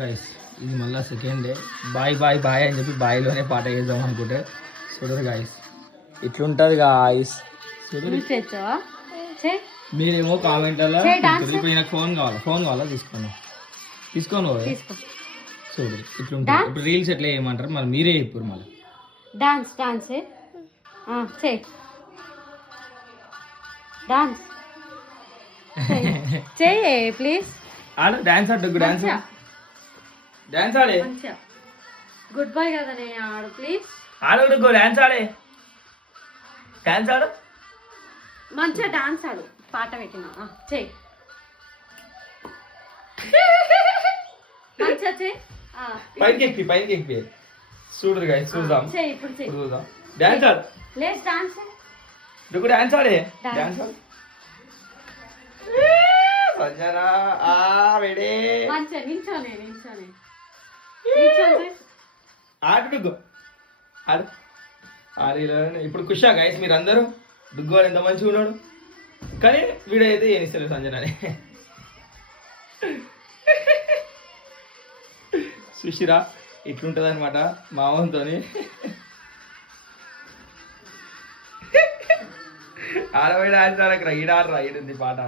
Guys ఇది మళ్ళీ second day bye bye bye అని చెప్పి బాయ్లోనే పాట వేద్దాం అనుకుంటే చూడరు గాయస్ ఇట్లుంటది గాయస్. మీరేమో కామెంట్లలో ఇప్పుడు నాకు ఫోన్ కావాలా తీసుకోను చూడు ఇట్లుంటుంది. ఇప్పుడు రీల్స్ ఎట్లా చేయమంటారు మరి మీరే ఇప్పుడు మళ్ళీ డాన్స్ చెయ్యి ప్లీజ్. ఆడు డాన్స్ ఆడు డాన్స్ ఆడే గుడ్ బై కదా నేను ఆడు ప్లీజ్ ఆడు డాన్స్ ఆడు మంచిగా డాన్స్ ఆడు పాట పెట్టినా చెయ్యి మంచిగా చెయ్యి పైకి ఎక్కి చూడరు గాయ చూద్దాం చెయ్యి ఇప్పుడు చెయ్యి చూద్దాం డాన్స్ ఆడు లేస్ డాన్స్ డాన్స్ ఆడే డాన్స్ ఆడు సంజనా వెడే మంచిగా నించోనే ఆడు ఇప్పుడు ఖుషా గైస్ మీరు అందరూ డుగ్గువాడు ఎంత మంచిగా ఉన్నాడు కానీ వీడియో అయితే ఏం ఇస్తారు సంజనాని సుషిరా ఇట్లుంటది అనమాట మావంతో ఆడబడి ఆడరా ఈడాడరా ఈడుంది పాట.